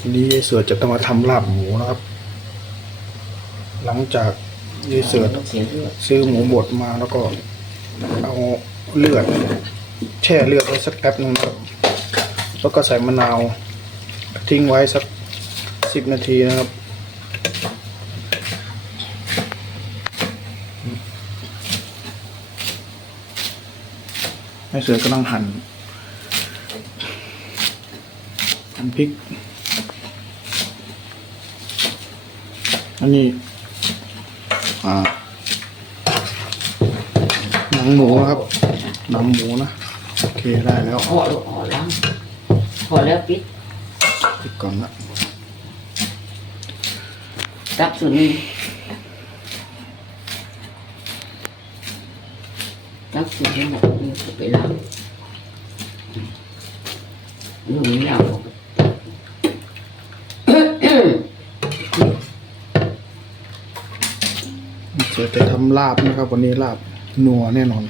วันนี้ยายเสือจะต้องมาทำลาบหมูนะครับ หลังจากยายเสือซื้อหมูบดมาแล้วก็เอาเลือด แช่เลือดไว้สักแป๊บหนึงนะครับแล้วก็ใส่มะนาวทิ้งไว้สักสิบนาทีนะครับแม่เสือกำลังหั่นหั่นพริก อันนี้อ่าหนังหมูนะครับหนังหมูนะโอเคได้แล้วห่อลูกห่อล้างห่อแล้วปิดปิดก่อนละรับส่วนนี้รับส่วนนี้หมดนี่ก็ไปล้างหนุ่มยา เสือจะทำลาบนะครับ วันนี้ลาบนัวแน่นอน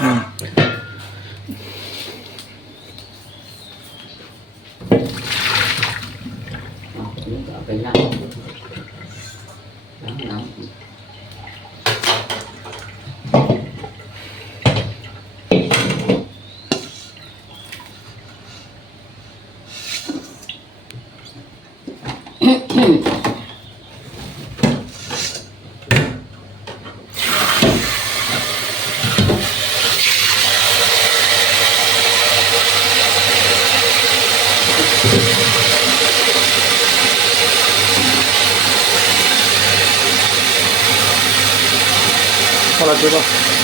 อืม เอาตัวนี้ก็เอาไปล้างล้างน้ำ พอเรา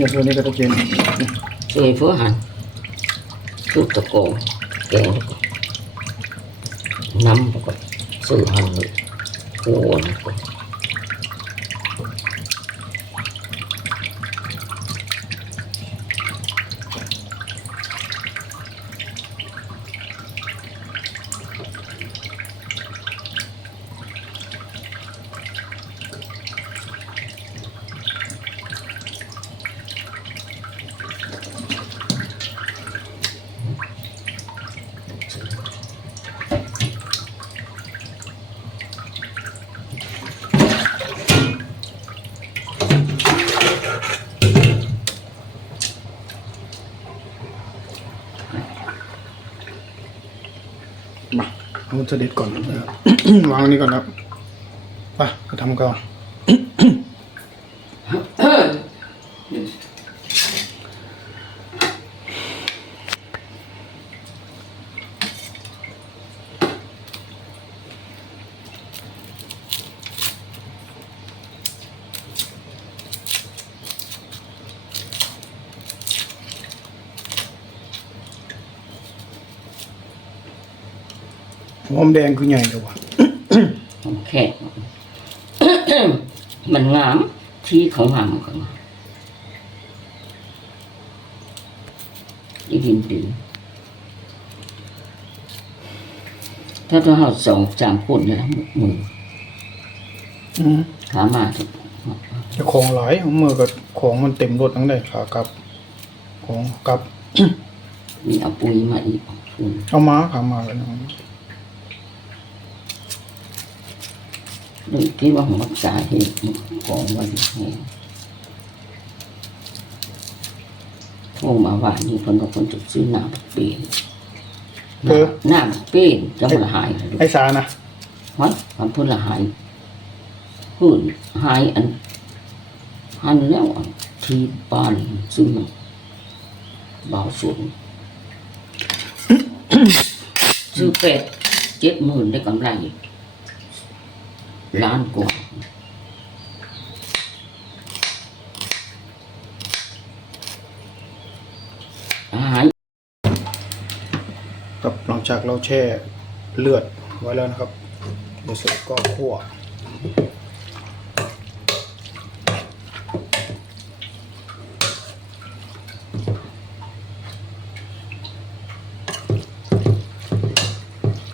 เนี่ยตัวนี้ก็จะเป็นช่วยเพื่อหันชุบตะโกแกงแล้วก็น้ำแล้วก็ซื้อหันเลยโอ้โห มาเอาจะเด็ดก่อนนะครับ วางอันนี้ก่อนครับไปไปทำก่อน หอมแดงคือใหญ่เลยวะผมแค่มันงามที่เขางามมันก็งามอีดินดีถ้าถ้าเราสองสามคนเนี่ยนะมืออืมขามาทุกจะของหลายของมือกับของมันเต็มรถทั้งได้ขากลับ ของกลับ มีเอาปุ๋ยมาอีกอืมเอามาขามาแล้วนะ เรื่องที่ว่าหัวสาเหตุของวันนี้โทรมาว่านี่คนบอกคนจะซื้อน้ำเปลี่ยนเออน้ำเปลี่ยนจะมันหายเลยไอ้สานะวัดมันพุ่นละหายหุ่นหายอันหันแล้วอันที่บ้านซึ่งมันเบาสูงซื้อเป็ดเจ็ดหมื่นได้กำไร ล้านกว่าอาหารครับหลังจากเราแช่เลือดไว้แล้วนะครับเดี๋ยวเสร็จก็คั่ว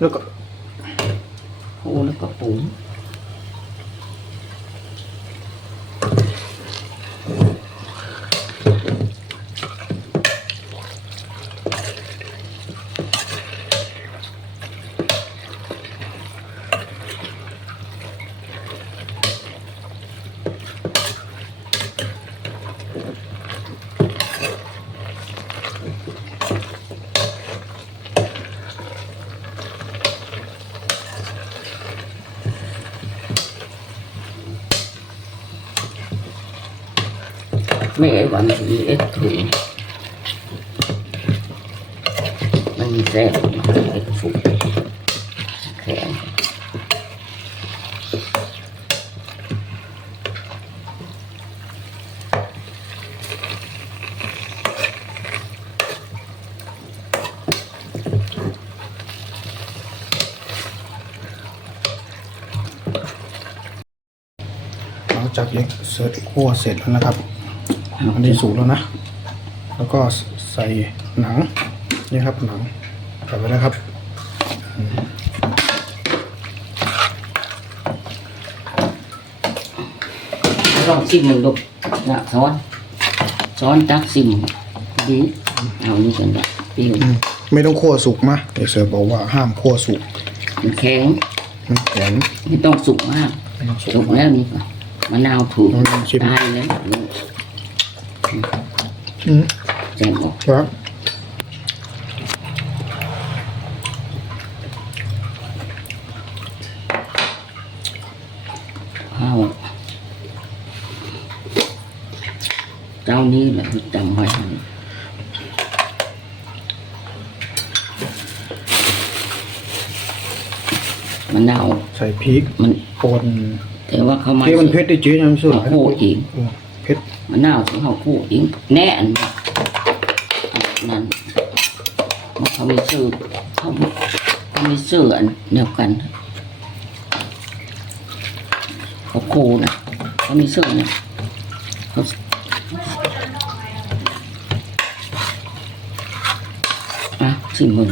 แล้วก็โอ้แล้วก็ปุ๋ม งไม่ไอ้วันที่เอ็ดถุงมันแซ่บเอ็ดฟุกแข็งจากยังเสร็จคั่วเสร็จแล้วนะครับ อันนี้สุกแล้วนะ แล้วก็ใส่หนังนี่ครับหนังใส่ไปแล้วครับลองซิมมันดูนะซ้อนซ้อนตักซิมดีเอานี่กันละเปรี้ยวอืมไม่ต้องคั่วสุกมะเดี๋ยวเสือบอกว่าห้ามคั่วสุกมันแข็งมันแข็งไม่ต้องสุกมากไม่ต้องสุสุกกแล้วนี่ก็มะนาวถูกลองชิมตายแล้ว อืมแจ่มออกครับข้าวเจ้านี้แหละจำไว้ให้มะนาวใส่พริกมันป่นแต่ว่าเขามาพริกมันเผ็ดได้จืดยังไม่สุดหรเขาคู่อีก เออเผ็ดมะนาวของเขาคู่อีกแน่นอันนั้นมันเขามีชื่อเขาเขามีชื่ออันเดียวกันเขาคู่นะเขามีชื่อนะเขาอะสิมึง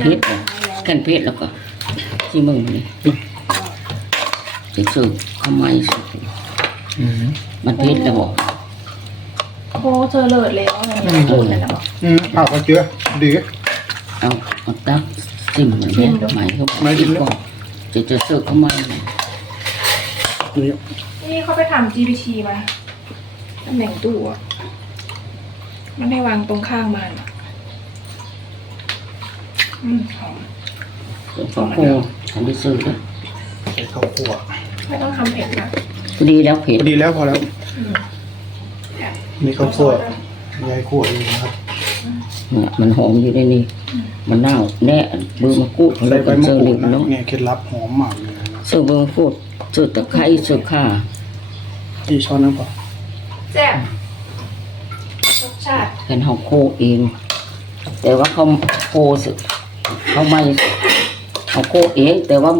เพชรเหรอแค่นเพชรแล้วก็สิมึงนี่จะชื่อเขาไม่ชื่ออื มมันเพชรแล้วบอกโอ้เธอเลิศแล้วอะไรอย่างเงี้ยพูดเลยนะบอกอืมอ้าวก็เจือดี เอาเอาตักซิมเหมือนเนี้ยหมายเขาไม่จิ้มแล้วจะจะเสิร์ฟเข้ามานี่นี่เขาไปทำ GPT มาตำแหน่งตู้อะมันให้วางตรงข้างมันอะอืมหอมเขาโคทำได้เสิร์ฟแล้วใส่ข้าวคั่วไม่ต้องทำเผ็ดนะ พอดีแล้วเผ็ดพอดีแล้วพอแล้วอืมนี่ข้าวคั่วยายคั่วเองนะครับ เนี่ยมันหอมอยู่ในนี้มันน่าวแน่เบอร์มะกรูดใส่แล้วใบก็มะเสิร์ฟกรูดเล็กนะเนาะเนี่ยเคล็ดลับหอมมากเลยนะเสิร์ฟเบอร์มะกรูดเสิร์ฟตะไคร้เสิร์ฟข่ากี่ช้อนน้ำเปล่าแซ่บรสชาติเป็นเขาโคเอง แต่ว่าเขาโคสึเขาไม่เขาโคเอง แต่ว่า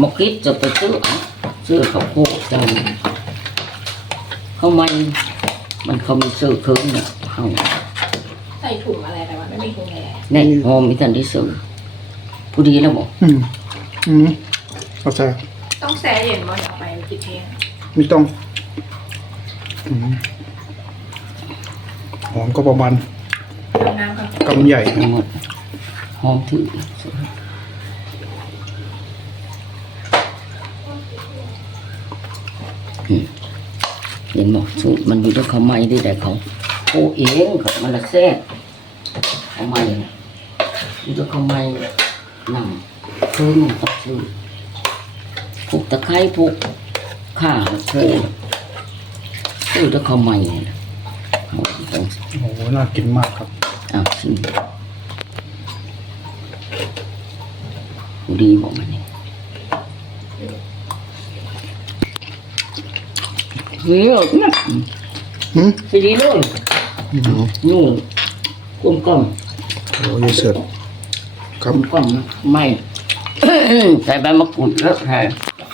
มะกิดจะไปซื้อเอาซื้อเขาโคเจ้าเขาไม่มันเขามีซื้อเครื่องเนี่ยเขาใส่ถุงอะไรแต่ว่าไม่มีถุงแหนแน่หอมมีทันที่ซื้อผู้ดีแล้วบอกอืมอืมเข้าใจต้องแช่เย็นมันเอาไปกินเองไม่ต้องอืมหอมก็ประมาณเอาน้ำกับกำใหญ่ทั้งหมดหอมถืออืม เห็นบอกสูตรมันอยู่ที่เขาไม่ได้แต่เขาโคเองกับมันละแซ่บเขาไม่อยู่ที่เขาไม่นำเครื่องตับซื้อผูกตะไคร้ผูกข่าโคซื้อที่เขาไม่เขาต้องโอ้โหน่ากินมากครับเอาชิมดีบอกมันนี่ เฮ้ยนะอืมสิดีเลยนู่นกลมกล่อมโอ้ยเสิร์ฟคกรัลบมกล่อมไม่ใส่ใบมะกรูดเยอะใส่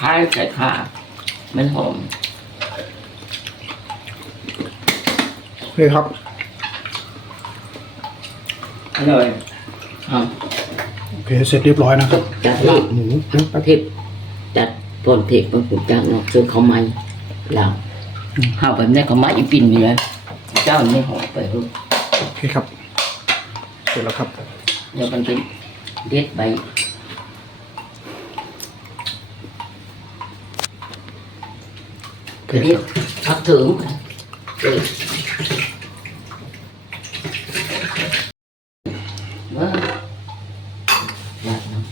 คล้ายใส่ข่ามันหอมนี่ครับอร่อยอะโอเคเสร็จเรียบร้อยนะครับจัดลาลาบบหมูน้ำประเทศจัดปนเทศมะกรูดจากเนาะซึ่งเขาไม่ลาว ห้าวแบบนี้เขาไม่อีปิ่นอยู่เลยเจ้าไม่หอมไปลูกโอเคครับเสร็จแล้วครับเดี๋ยวมันเป็นเด็ดใบโอเคเด็คดรับพักถึงเออว้าวอยากเนาะ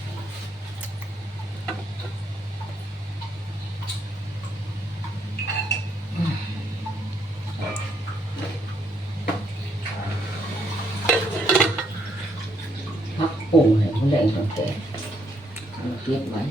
พักปุ่งให้มั